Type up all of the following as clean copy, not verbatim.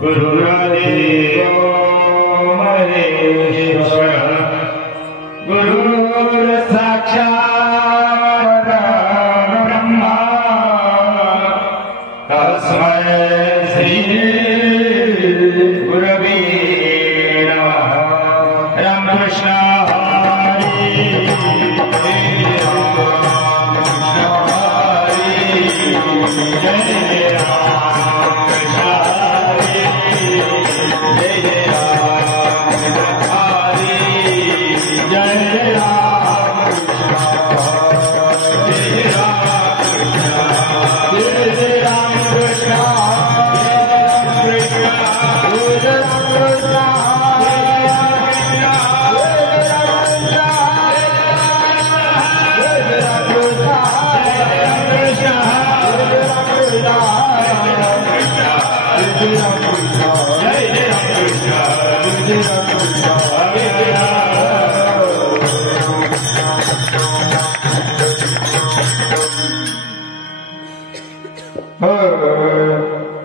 गुरुदेवो महेश्वर गुरुर् साक्षात् परब्रह्म तस्मै श्री गुरवे नमः। रामकृष्ण हरि जय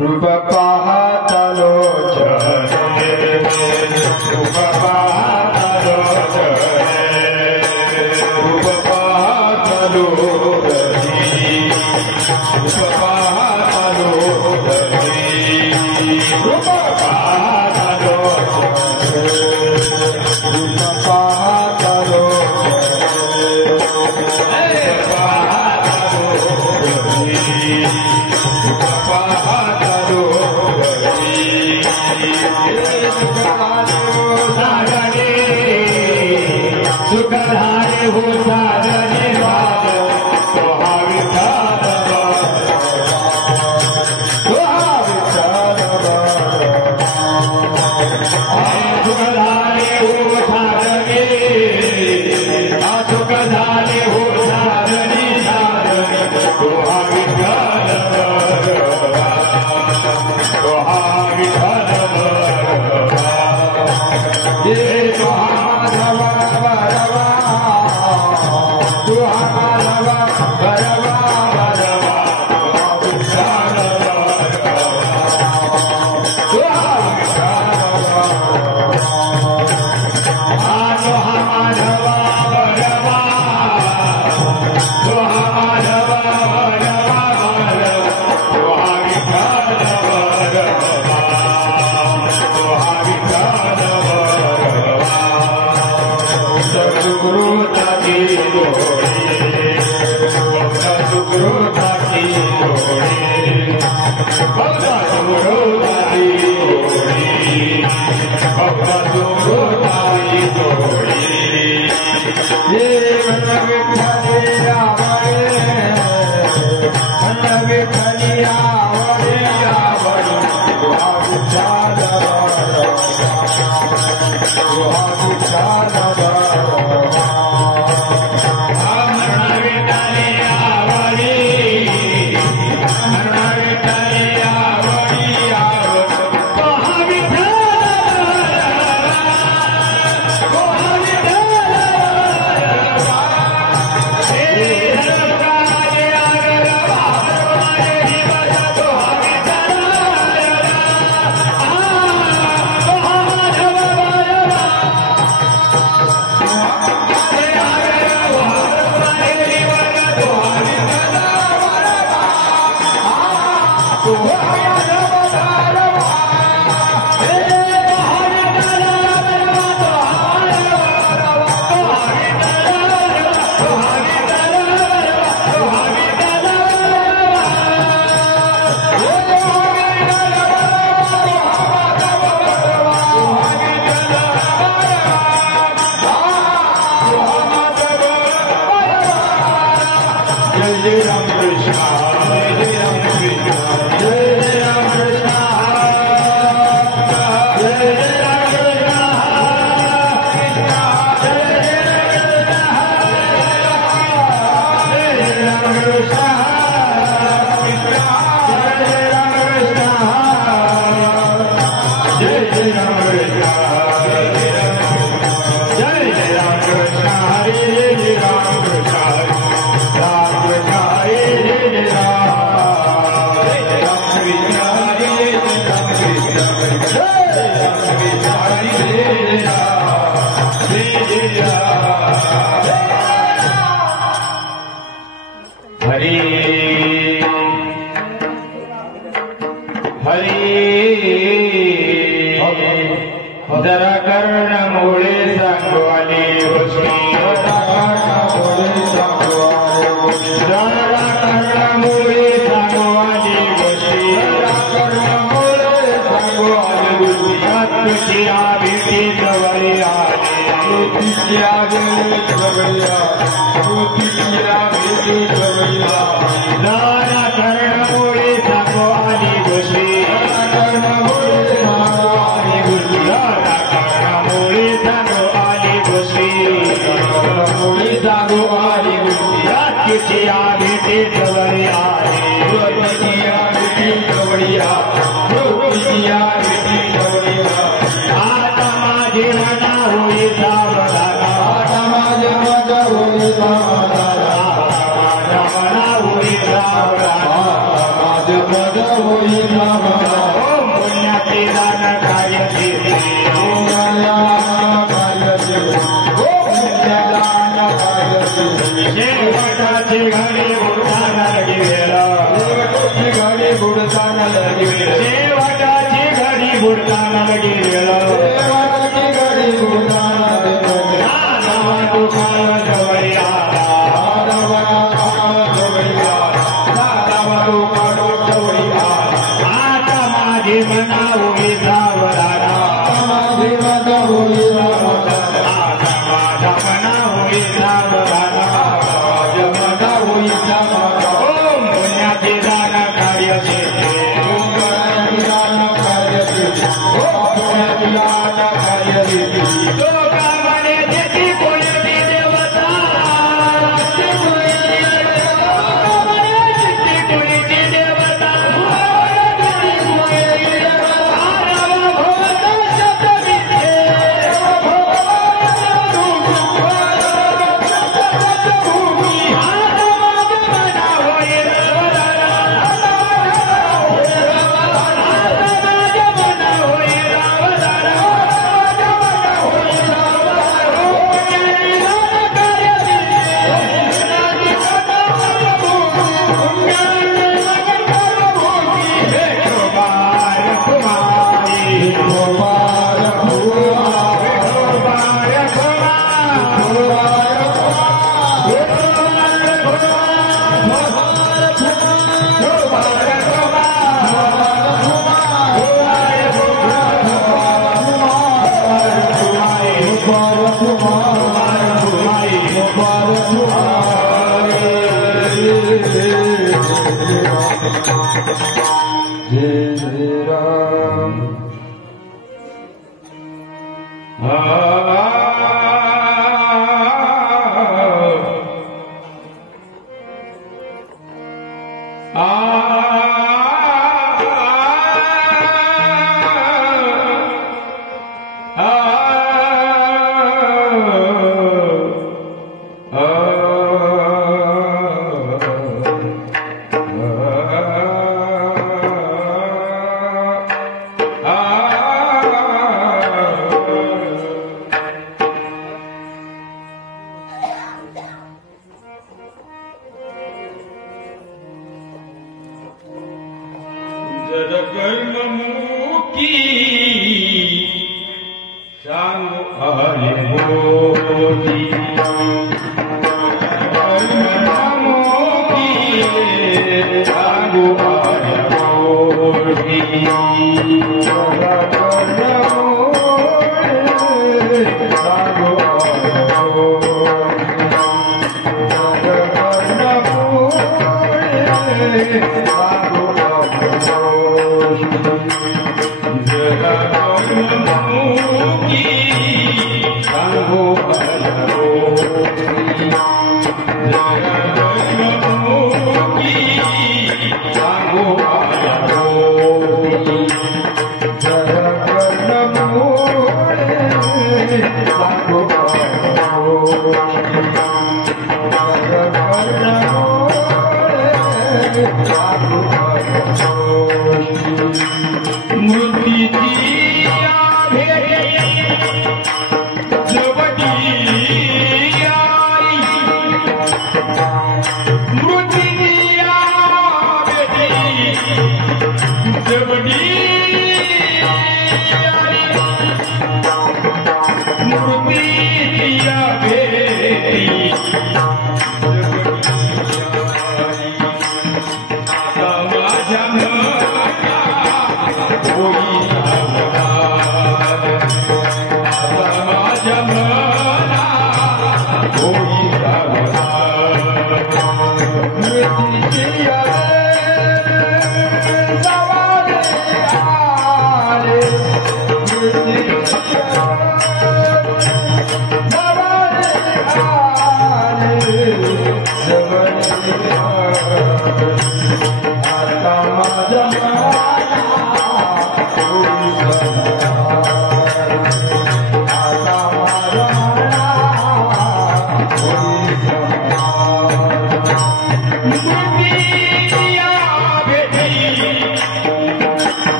रूप पाहतलो चले रूप पाहतलो चले रूप पाहतलो रही रूप पाहतलो रही रूप पाहतलो रूप पाहतलो सुखधारे हो साधने बाद सुखधारे हो साधने सुखधारे हो साधने Jai Ram Krishna, Jai Ram Krishna, Jai Ram Krishna. जरा कर्णमुळे सांगवाली गोष्टी जरा कर्णमुळे सांगवाली गोष्टी तुझी भेटी जवळी आली तुझ्या भेटी जवळी जरा कर्णमुळे सांगवाली गोष्टी तुझ्या भेटी जवळी आली आता माझे मना होई सावधान आता माझ्या मना होई सावधान पुण्याचे दान कार्य शेवटाची घडी बुडताना गेलं शेवटाची घडी बुडताना गेलं तू काळ जवळी आला आता माझी मना होई सावधान आता माझ्या मना होई सावधान पुण्याचे दान कार्य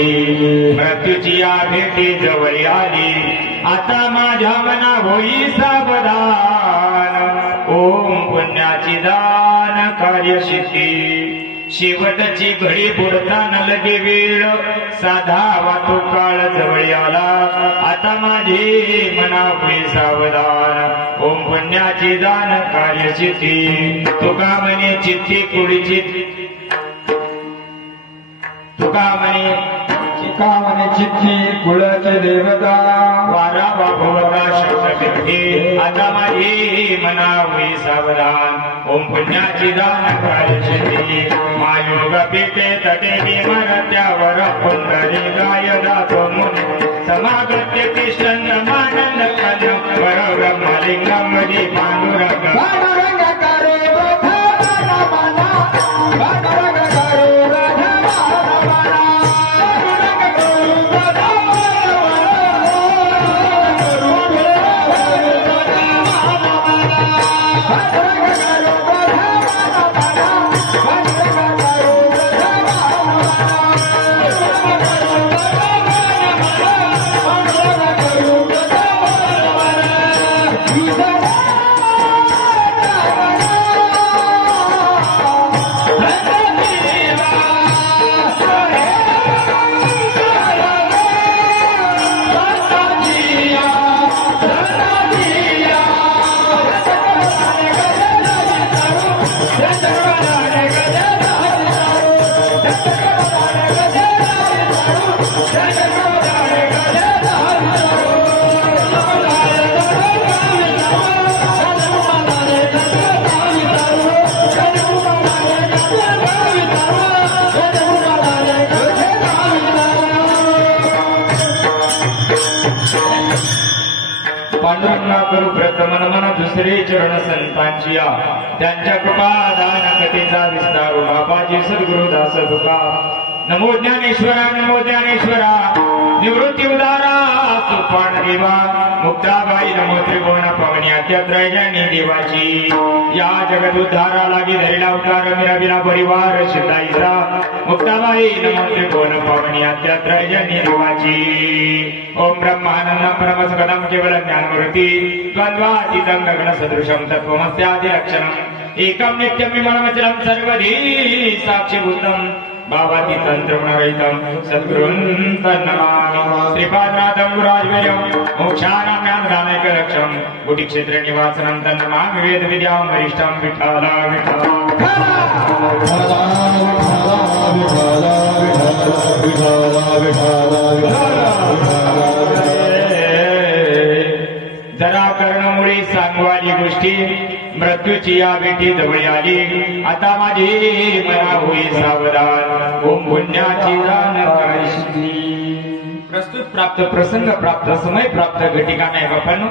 मृत्यूची या भेटी जवळ आली आता माझ्या मना होई सावधान ओम पुण्याची दान कार्यसिद्धी शेवटची घडी बुडताना लगे वेळ साधा वाटो काळ जवळ आला आता माझे मना होई सावधान ओम पुण्याची दान कार्यसिद्धी तुका म्हणे चित्ती कुडीची तुका म्हणे चित्ती कुळाचे देवता वारा भगवता शब्दे आता माझी मना होई सावधान ओम पुण्याची दान कार्यसिद्धी मायोग पिते तटे मरत्यावर पुंडरी गाय दातो मुनी समागत्य कृष्ण मानंद कन वर ब्रह्मलिंगम मध्ये पांडुरंग करू प्रथमन मन दुसरे चरण संतांची त्यांच्या कृपा दान कथेचा विस्तार बाबाजी सद्गुरुदास तुका नमो ज्ञानेश्वरा निवृत्ती उदारा सुपान देवा मुक्ताबाई नमो त्रिभुवन पवनी अत्यात्रयजनी देवाची या जगत उद्धारा लागी धरिला अवतार मिराविला परिवार शिताईचा मुक्ताबाई नमो त्रिभुवन पवनी अत्यात्रयजनी देवाची ओम ब्रह्मानंदम परमसुखदम केवल ज्ञानमूर्ति द्वंद्वातीतं गगन सदृशं तत्त्वमस्यादि लक्षणम् एकं नित्यं विमलमचलं सर्वधी साक्षीभूतं भावाती तंत्रगुणरहितं सद्गुरुं तन्नमामि श्रीपादनाथं गुरुराजवीर्यं मोक्षाणां ज्ञानदानैकलक्ष्यं गुटिक्षेत्र निवासनं तन्नमामि वेद विद्यां वरिष्ठं विठ्ठला जरा कर्णमुळी सांगवाली गोष्टी मृत्यूची या भेटी जवळ आली आता माझी मना होई सावधान ओम पुण्याची दान कार्यसिद्धी प्रस्तुत प्राप्त प्रसंग प्राप्त समय प्राप्त घटिका नाही बापांनो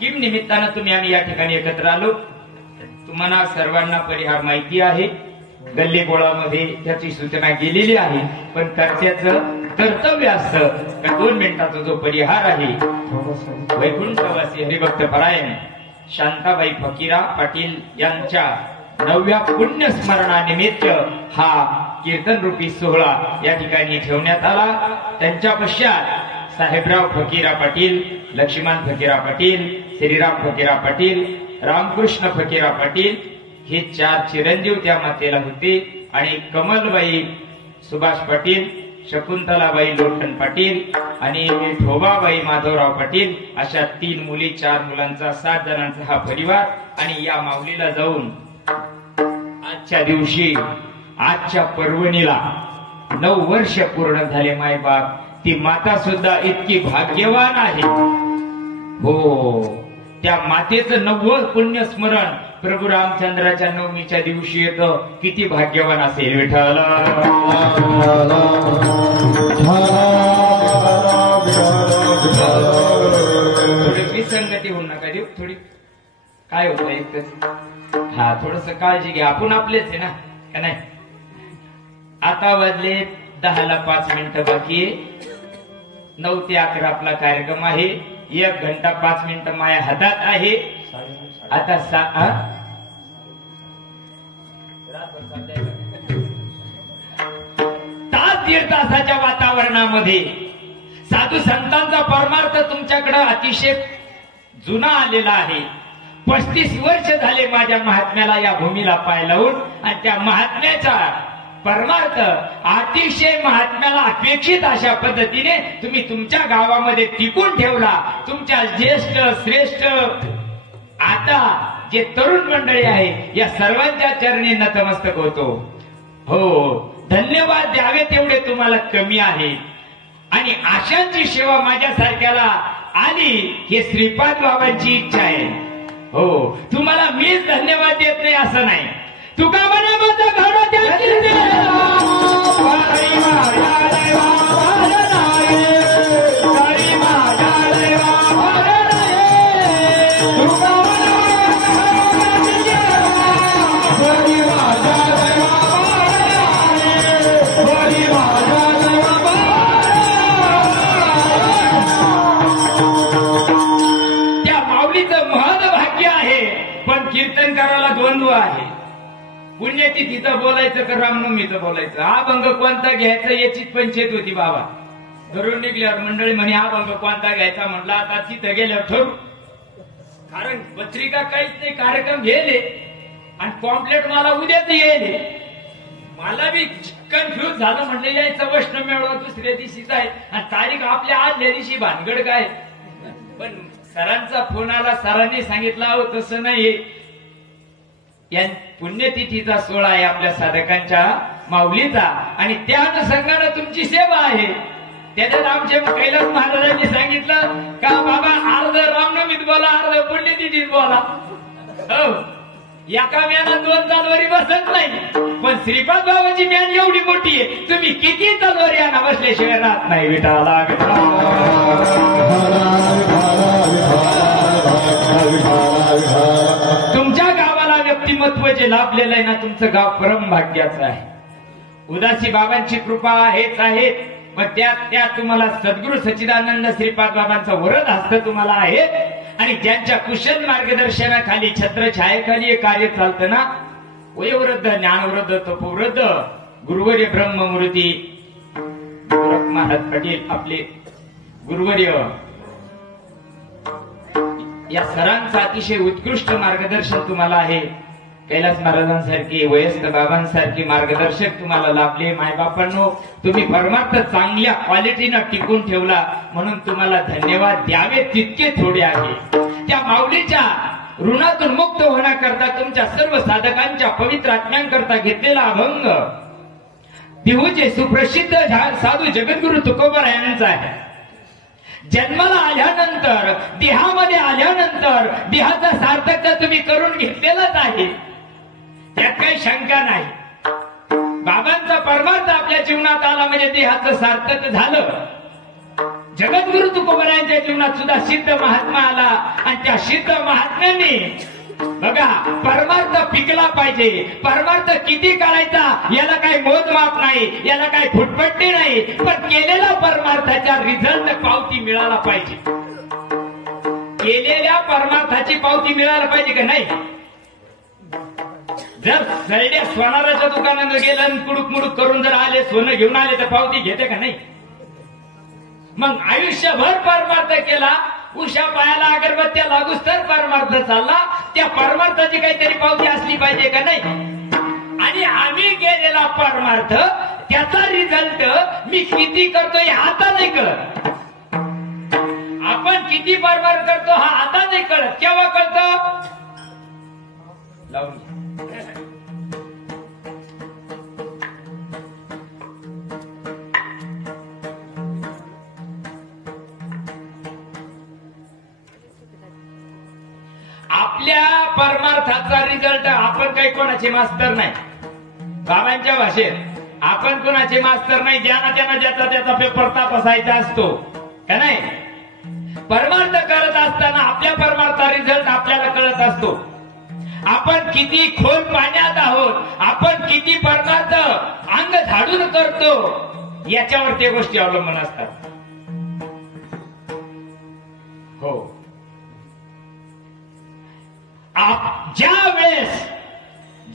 किम निमित्तानं तुम्ही आम्ही या ठिकाणी एकत्र आलो तुम्हाला सर्वांना परिहार माहिती आहे गल्ली गोळामध्ये त्याची सूचना केलेली आहे पण कर्त्याचं कर्तव्य असतं 2 मिनिटाचा जो परिहार आहे वैकुंठवासी हरिभक्त परायण शांताबाई फकीरा पाटील यांच्या 9व्या पुण्यस्मरणानिमित्त हा कीर्तन रूपी सोहळा या ठिकाणी ठेवण्यात आला। त्यांच्या पश्चात साहेबराव फकीरा पाटील, लक्ष्मण फकीरा पाटील, श्रीराम फकीरा पाटील, रामकृष्ण फकीरा पाटील हे 4 चिरंजीव त्या मातेला होते आणि कमलबाई सुभाष पाटील, शकुंतलाबाई लोटन पाटील आणि विठोबाबाई माधवराव पाटील अशा 3 मुली 4 मुलांचा 7 जणांचा हा परिवार। आणि या माऊलीला जाऊन आजच्या दिवशी आजच्या पर्वणीला 9 वर्ष पूर्ण झाले। मायबाप ती माता सुद्धा इतकी भाग्यवान आहे हो। त्या मातेचं 9वं पुण्यस्मरण प्रभू रामचंद्राच्या नवमीच्या दिवशी येतं, किती भाग्यवान असेल विठ्ठल। थोडी विसंगती होऊ नका देऊ, थोडी काय होतं एकच हा थोडस काळजी घ्या, आपण आपलेच आहे ना का नाही। आता वाजले 10ला 5 मिनिटं बाकी, 9 ते 11 आपला कार्यक्रम आहे। 1 घंटा 5 मिनिटं माझ्या हातात आहे। आता तास 1.5 तासाच्या वातावरणामध्ये साधू संतांचा परमार्थ तुमच्याकडे अतिशय जुना आलेला आहे। 35 वर्ष झाले माझ्या महात्म्याला या भूमीला पाय लावून आणि त्या महात्म्याचा परमार्थ अतिशय महात्म्याला अपेक्षित अशा पद्धतीने तुम्ही तुमच्या गावामध्ये टिकून ठेवला। तुमच्या ज्येष्ठ श्रेष्ठ आता जे तरुण मंडळी आहे या सर्वांच्या चरणी नतमस्तक होतो हो। धन्यवाद द्यावे तेवढे तुम्हाला कमी आहे आणि आशांची सेवा माझ्यासारख्याला आली हे श्रीपाद बाबांची इच्छा आहे हो। तुम्हाला मीच धन्यवाद देत नाही असं नाही। तुका म्हणे माझा घडा कीर्तन करायला द्वंद्व आहे। पुण्यतिथीचं बोलायचं का रामनवमीचं बोलायचं, हा भंग कोणता घ्यायचा याचीच पंचायत होती बाबा। घरून निघल्यावर मंडळी म्हणे हा भंग कोणता घ्यायचा, म्हणलं आता तिथं गेल्यावर ठरू, कारण पत्रिका काहीच नाही, कार्यक्रम घेले आणि पॉम्पलेट मला उद्याच येईल। मला बी कन्फ्युज झालं, म्हणलं यायचं वैष्णव मेळावा दुसऱ्या दिवशीच आहे आणि तारीख आपल्या आदल्या दिवशी भानगड काय। पण सरांचा फोन आला, सरांनी सांगितलं अहो तसं नाही, या पुण्यतिथीचा सोहळा आहे आपल्या साधकांच्या माऊलीचा आणि त्या अनुषंगाने तुमची सेवा आहे। त्याच्यात आमच्या कैलास महाराजांनी सांगितलं का बाबा अर्ध रामनवमीत बोला, अर्ध पुण्यतिथीत बोला हो। एका म्यानात 2 तलवारी बसत नाही, पण श्रीपाद बाबाची म्यान एवढी मोठी आहे, तुम्ही किती तलवारी आणा बसल्याशिवाय राहत नाही विठाला। तुमच्या गावाला व्यक्तिमत्व जे लाभलेलं आहे ना, तुमचं गाव परम भाग्याचं आहे। उदासी बाबांची कृपा हेच आहे, पण त्यात तुम्हाला सद्गुरू सच्चिदानंद श्रीपाद बाबांचा वरद हस्त तुम्हाला आहे आणि ज्यांच्या कुशल मार्गदर्शनाखाली छत्रछायेखाली हे कार्य चालतं ना, वयोवृद्ध ज्ञानवृद्ध तपोवृद्ध गुरुवर्य ब्रह्ममूर्ती महाराज पाटील आपले गुरुवर्य या सरांचं अतिशय उत्कृष्ट मार्गदर्शन तुम्हाला आहे। कैलास महाराजांसारखे वयस्क बाबांसारखे मार्गदर्शक तुम्हाला लाभले। मायबापांनो तुम्ही परमार्थ चांगल्या क्वालिटीनं टिकून ठेवला म्हणून तुम्हाला धन्यवाद द्यावे तितके थोडे आहे। त्या माऊलीच्या ऋणातून मुक्त होण्याकरता तुमच्या सर्व साधकांच्या पवित्र आत्म्यांकरता घेतलेला अभंग देहूचे सुप्रसिद्ध साधू जगद्गुरु तुकोबा यांचा आहे। जन्माला आल्यानंतर देहामध्ये आल्यानंतर देहाचा सार्थकता तुम्ही करून घेतलेलाच आहे, त्यात काही शंका नाही। बाबांचा परमार्थ आपल्या जीवनात आला म्हणजे देहाचं सार्थक झालं। जगद्गुरु तुकोबरायांच्या जीवनात सुद्धा सिद्ध महात्मा आला आणि त्या सिद्ध महात्म्यांनी बघा परमार्थ पिकला पाहिजे। परमार्थ किती करायचा याला काही मोजमाप नाही, याला काही फुटपट्टी नाही, पण केलेला परमार्थाच्या रिझल्ट पावती मिळाला पाहिजे। केलेल्या परमार्थाची पावती मिळायला पाहिजे का नाही? जर सैड्या सोनाराच्या दुकानात गेलं आणि कुडूक मुडूक करून जर आले, सोनं घेऊन आले, तर पावती घेते का नाही? मग आयुष्यभर परमार्थ केला, उषा पायाला अगरबत्त्या लागूच तर परमार्थ चालला, त्या परमार्थाची काहीतरी पावती असली पाहिजे का नाही? आणि आम्ही केलेला परमार्थ त्याचा रिझल्ट मी किती करतोय आता नाही कळत. आपण किती परमार्थ करतो हा आता नाही कळत. केव्हा कळतं? लावून आपल्या परमार्थाचा रिझल्ट. आपण काही कोणाचे मास्तर नाही. बाबांच्या भाषेत आपण कोणाचे मास्तर नाही. ज्यांना त्यांना ज्याचा त्याचा पेपर तपासायचा असतो का नाही? परमार्थ करत असताना आपल्या परमार्था रिझल्ट आपल्याला कळत असतो. आपण किती खोल पाण्यात आहोत, आपण किती परमार्थ अंग झाडून करतो, याच्यावर ते गोष्टी अवलंबून असतात. हो, ज्या वेळेस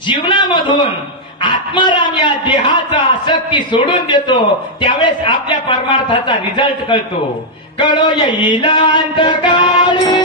जीवनामधून आत्माराम या देहाचा आसक्ती सोडून देतो, त्यावेळेस आपल्या परमार्थाचा रिझल्ट कळतो. कळो येईल अंतकाळी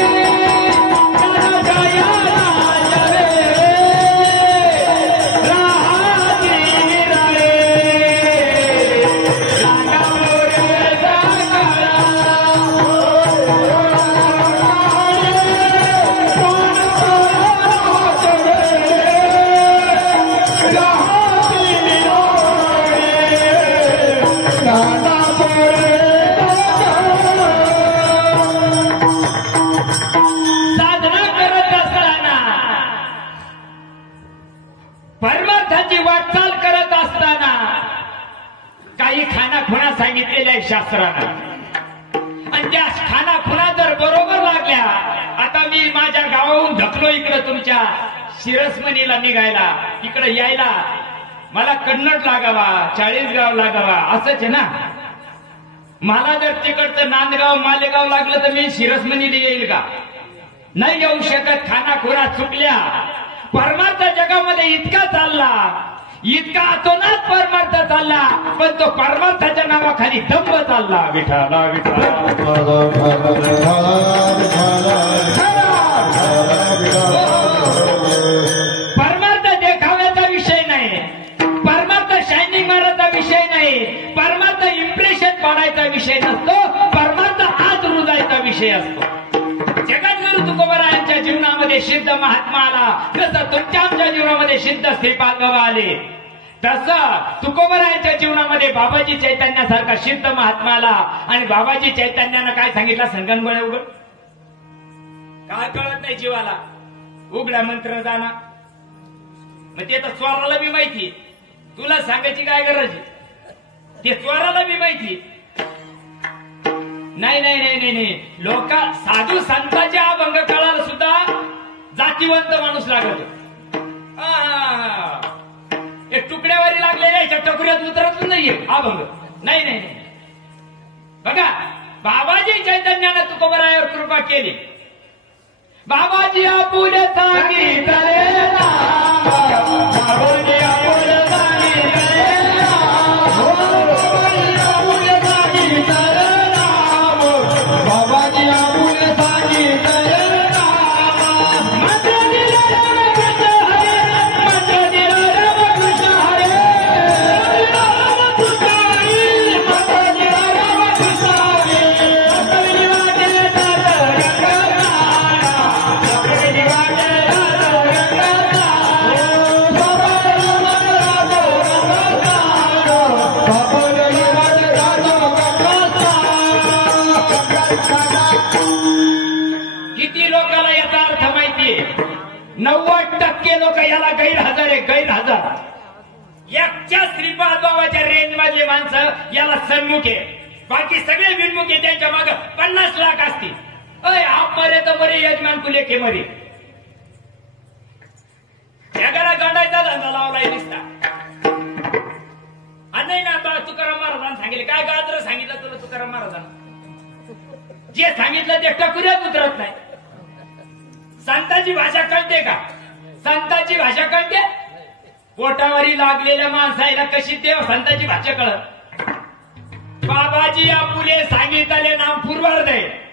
सांगितलेल्या शास्त्रानं, आणि त्या खानाखुणा जर बरोबर लागल्या. आता मी माझ्या गावाहून धकलो इकडं तुमच्या शिरसमणीला निघायला, इकडे यायला मला कन्नड लागावा, चाळीसगाव लागावा, असंच आहे ना. मला जर तिकडचं नांदगाव मालेगाव लागलं तर मी शिरसमणीला येईल का? नाही येऊ शकत. खानाखुणा चुकल्या. परमार्थ जगामध्ये इतका चालला, इतका अतोनात परमार्थ चालला, पण तो परमार्थाच्या नावाखाली दंभ चालला. विठाला विठाला परमार्थ देखाव्याचा विषय नाही, परमार्थ शायनिंग मारायचा विषय नाही, परमार्थ इम्प्रेशन पाडायचा विषय नसतो, परमार्थ आत रुजायचा विषय असतो. जगद्गुरु तुकोबरायांच्या जीवनामध्ये सिद्ध महात्मा आला, जसं तुमच्या आमच्या जीवनामध्ये सिद्ध श्रीपाद बाबा आले, तसं तुकोबरायांच्या जीवनामध्ये बाबाजी चैतन्यासारखा सिद्ध महात्मा आला. आणि बाबाजी चैतन्यानं काय सांगितलं? संगणगोळे उघड. काय कळत नाही जीवाला? उघडा मंत्र जाणा. मग ते तर चोराला बी माहिती, तुला सांगायची काय गरज आहे? ते चोराला बी माहिती. नाही नाही नाही नाही नाही, लोक साधू संतांच्या अभंग कळायला सुद्धा जातीवंत माणूस लागत. एक तुकड्यावारी लागलेल्या याच्या टोकऱ्यात उतरत नाहीये अभंग. नाही नाही नाही, बघा बाबाजी चैतन्यानं तुकोबरायावर कृपा केली. बाबाजी आपुले सांगितले, बाबाजी आपुले सांगितले, बाबाजी आपुले सांगितले, किती लोकांना याचा अर्थ माहितीये? 90% लोक याला गैरहजर आहे, गैरहजर. एकच्या श्रीपाद बाबाच्या रेंज मधले माणसं याला सन्मुख आहे, बाकी सगळे बिनमुख आहे. त्यांच्या मागे 50 लाख असतील. आप मरे तर मरे, यजमान कुले के मरे. जगाला गंडायचा धंदा लावलाय दिसता. नाही ना, तुकाराम महाराजांना सांगितलं काय? गाजर सांगितलं तुला तुकाराम महाराजांना. जे सांगितलं ते टकुऱ्यात उतरत नाही. संतांची भाषा कळते का? संतांची भाषा कळते? पोटावरी लागलेल्या माणसाला कशी ते संतांची भाषा कळत? बाबाजी आपुले सांगितले नाम पूर्वार्ध आहे.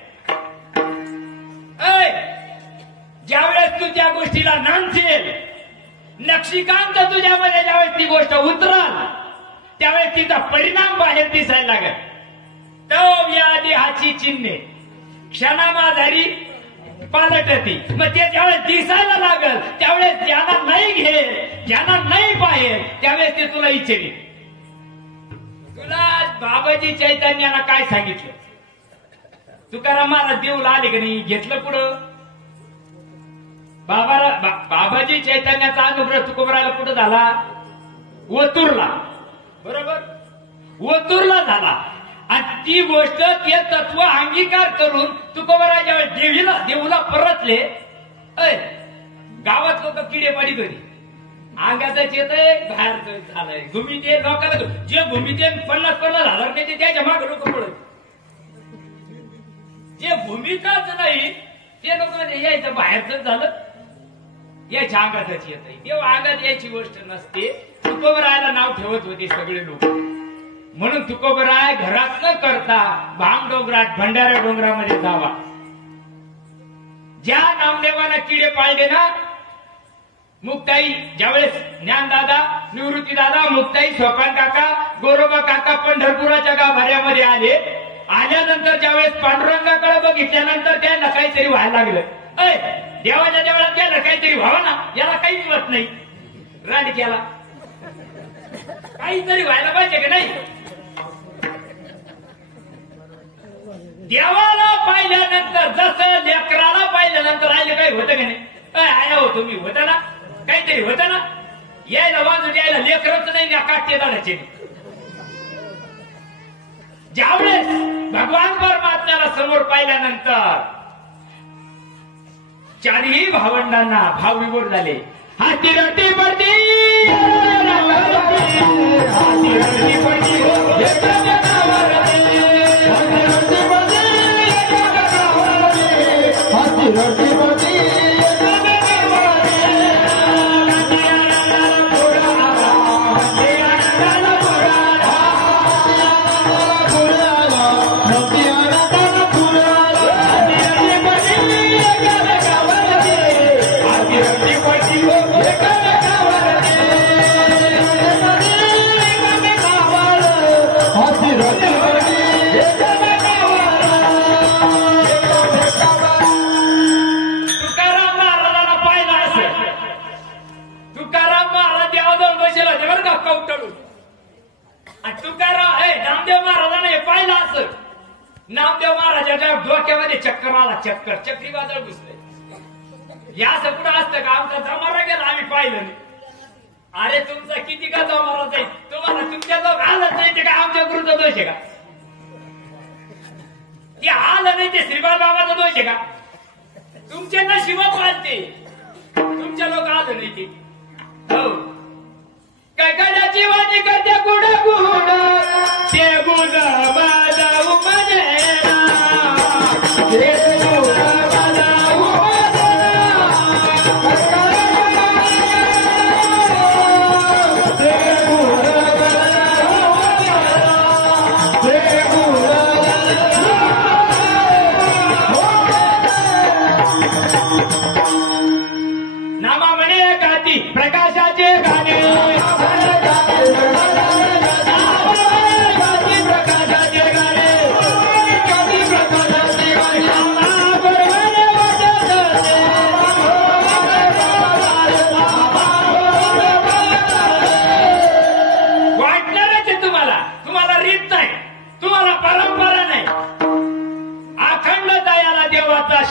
ज्यावेळेस तू त्या गोष्टीला नांदशील, नक्षीकांत तुझ्यामध्ये ज्यावेळेस ती गोष्ट उतरल, त्यावेळेस तिचा परिणाम बाहेर दिसायला लागेल. तव या देहाची चिन्हे क्षणामाधारी पालटती. मग ते ज्यावेळेस दिसायला लागल, त्यावेळेस ज्यांना नाही घे, ज्यांना नाही पाहेल, त्यावेळेस ते तुला इच्छेल. तुला बाबाजी चैतन्याला काय सांगितलं? तुकाराम महाराज देऊला आले का नाही? घेतलं पुढं. बाबाजी चैतन्याचा अनुभव तुकोबराला कुठं झाला? ओतूरला. बरोबर, ओतूरला झाला. आणि ती गोष्ट ते तत्व अंगीकार करून तुकोबराज देऊला परतले. गावात लोक किडे पाडीत होती. अंगातच येतंय, बाहेरच झालंय. भूमिते लोकांना जे भूमिते 50,000 त्याचे त्याच्या मागे लोक पडत. जे भूमिकाच नाही ते लोक यायचं बाहेरच झालं, याच्या अंगातच येत आहे. तेव्हा अंगात यायची गोष्ट नसते. तुकोबरायला नाव ठेवत होते सगळे लोक. म्हणून तुकोबराय घरात न करता भांग डोंगरात भंडारा डोंगरामध्ये जावा. ज्या नामदेवानं किडे पाळले ना, मुक्ताई ज्यावेळेस ज्ञानदादा, निवृत्तीदादा, मुक्ताई, सोपान काका, गोरोबा काका पंढरपुराच्या गाभाऱ्यामध्ये आले. आल्यानंतर ज्यावेळेस पांडुरंगाकडे बघितल्यानंतर त्यांना काहीतरी व्हायला लागलं. देवाच्या देवळात गेलं काहीतरी व्हावं ना, याला काहीच होत नाही. राजक्याला काहीतरी व्हायला पाहिजे की नाही? देवाला पाहिल्यानंतर जसं लेकराला पाहिल्यानंतर आले काही होतं का नाही? आया हो तुम्ही होता ना, काहीतरी होतं ना. यायला वाजून यायला लेकरच नाही ना, काटते दादाचे. ज्यावेळेस भगवान परमात्म्याला समोर पाहिल्यानंतर चारही भावंडांना भाव विभोर झाले. हाती रटी पडती, हाती रटी पडती, हाती रटी पडती. नामदेव महाराजांना हे पाहिलं असं. नामदेव महाराजाच्या डोक्यामध्ये चक्कर आला, चक्कर चक्रीवादळ घुसले. या असं कुठं असतं का? आमचा जमारा गेला, आम्ही पाहिलं नाही. अरे तुमचा किती का जमारा जाईल, तुम्हाला तुमच्या लोक आलंच नाही ते का आमच्या गुरुचा दोष आहे का? ते आलं नाही ते श्रीपाल बाबाचा दोष आहे का? तुमचे नशीब पालते, तुमच्या लोक आलं नाही ते. हो काय गड्याची वाणी करते गुड गुड ते गुड बाजाऊ मजेरा, ते गुड बाजाऊ नामा म्हणे गाती प्रकाशाचे गाणे,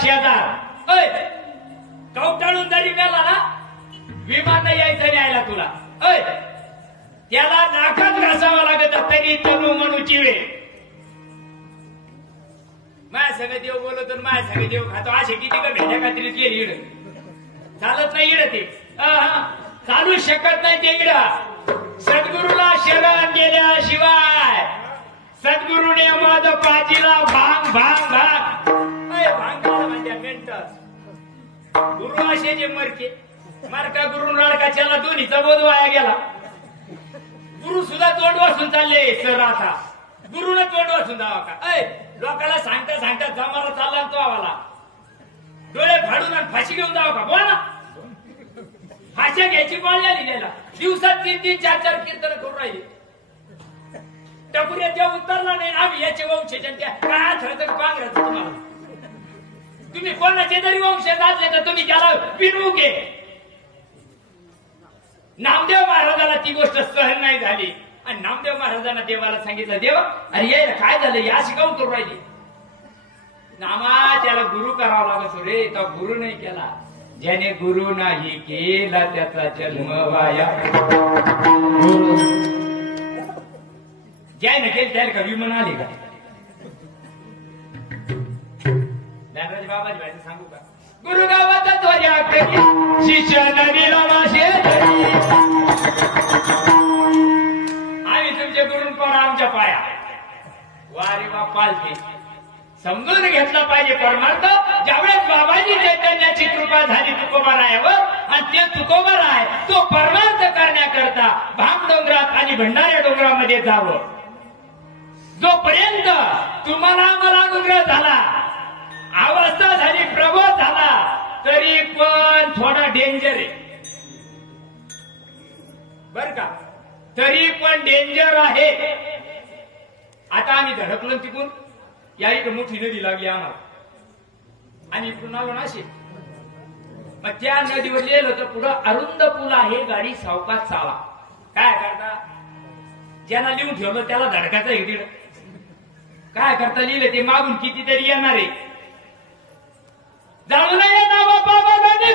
शेजार कवटाळून जरी गेला ना, विमान यायचं न्यायला तुला. त्याला नाकात घासावं लागत तरी तनू म्हणूची वेळ. माया सगळं देव बोलत माया सगळं देव खातो. असे किती का भेड्या खात्रीत गेली इड चालत नाही. इड ते चालू शकत नाही ते. इड सद्गुरूला शरण गेल्याशिवाय सद्गुरूने मध पाजीला भांग भांग भांग भांग म्हणजे मेंटल गुरु असे जे मरके मारका गुरु लाडकाच्याला दोन्हीचा बोध वाया गेला. गुरु सुद्धा तोंड वाचून चालले सर. आता गुरुनं तोंड वाचून जावा का? लोकांना सांगता सांगता जमाला चालला तो आवाला डोळे फाडून आणि फाशी घेऊन जावं का? बोला फाशी घ्यायची पाळी आली गेला. दिवसात 3-3, 4-4 कीर्तन करून राहिले. टपुऱ्या जेव्हा उतरला नाही आम्ही याचे वंशज काय ठरत पांघराच तुम्हाला. तुम्ही कोणाचे जरी वंशज असले तर तुम्ही त्याला पिनमुके. नामदेव महाराजाला ती गोष्ट सहन नाही झाली आणि नामदेव महाराजांना देवाला सांगितलं, देव अरे ये काय झालं या शिकावून करून राहिली. नामा त्याला गुरु करावा लागत रे. तो गुरु नाही केला. ज्याने गुरु नाही केला त्याचा जन्म वाया. ज्याने केलं त्याला कवी म्हणाले का? ज्ञानराज बाबाजी भाई सांगू का? गुरु गावाचा त्वऱ्या करी शिष्य नवीला माशे धरी. आम्ही तुमचे गुरु पण आमच्या पाया. वारे वा पालखी समजून घेतला पाहिजे परमार्थ. ज्यावेळेस बाबाजी चैतन्याची कृपा झाली तुकोबारायावर आणि ते तुकोबाराय तो परमार्थ करण्याकरता भाम डोंगरात आणि भंडाऱ्या डोंगरामध्ये जावं. जोपर्यंत तुम्हाला आम्हाला अनुग्रह झाला, अवस्था झाली, प्रबोध झाला, तरी पण थोडा डेंजर आहे बर का? तरी पण डेंजर आहे. आता आम्ही धडकलो तिकून या इथं मोठी नदी लागली आम्हाला आणि इकडून आलो नाशिक. मग त्या नदीवर लिहिलं तर पुढं अरुंद पूल आहे, गाडी सावकाश चाला. काय करता? ज्यांना लिहून ठेवलं त्याला धडकाचा हे काय करता लिहिलं ते मागून कितीतरी येणार आहे. जाऊ नये ना बाबा गाडी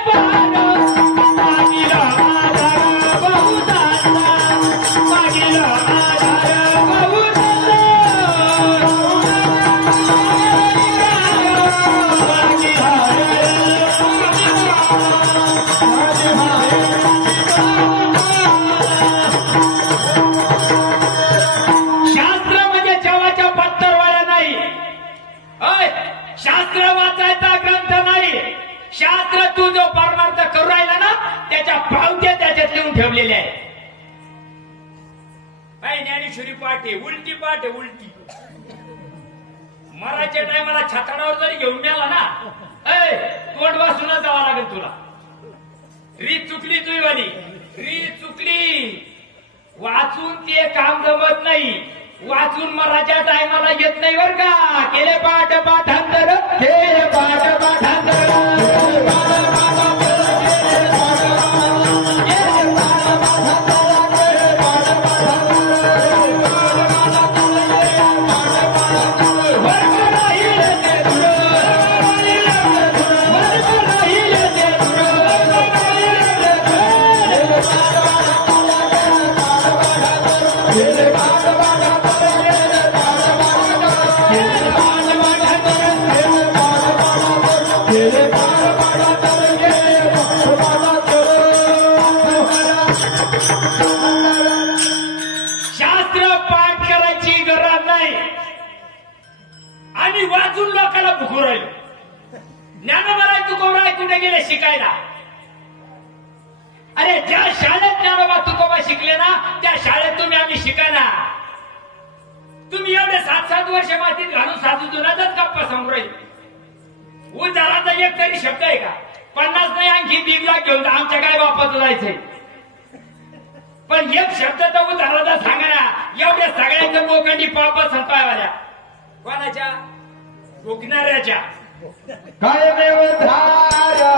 शास्त्र म्हणजे जेवाच्या पत्तरवाळ्या नाही. शास्त्र वाचायचा ग्रंथ नाही. शास्त्र तू जो परमार्थ करू राहिला ना त्याच्या पावत्या त्याच्यात लिहून ठेवलेल्या आहे. ज्ञानेश्वरी पाठ आहे, उलटी पाठ आहे, उलटी. मराच्या टायमाला छाताडावर जरी घेऊन मिळाला ना तोंड वाचूनच जावं लागेल तुला. रीत चुकली तुझी वाली, रीत चुकली. वाचून ते काम जमत नाही. वाचून मराठ्या टायमाला येत नाही बर का? केले पाठ पाठांतर, केले पाठ पाठांतर. शास्त्र पाठ करायची गरज नाही आणि वाचून लोकांना भुकू राहिलो. ज्ञानोबा तुकोबा कुठे गेले शिकायला? अरे ज्या शाळेत ज्ञानोबा तुकोबा शिकले ना त्या शाळेत तुम्ही आम्ही शिकायला. तुम्ही एवढे 7-7 वर्ष मातीत घालून साधू जुनाच गप्पा सांगू राहिले. उदाहरणाचा एक तरी शब्द आहे का? 50 नाही आणखी 1.5 लाख घेऊन आमच्या काय वापस जायचंय. पण एक शब्द तर उदाहरणाचा सांगा ना. एवढ्या सगळ्यांच्या लोकांनी पाप संपायवाल्या कोणाच्या? भुकणाऱ्याच्या. काय देव धारा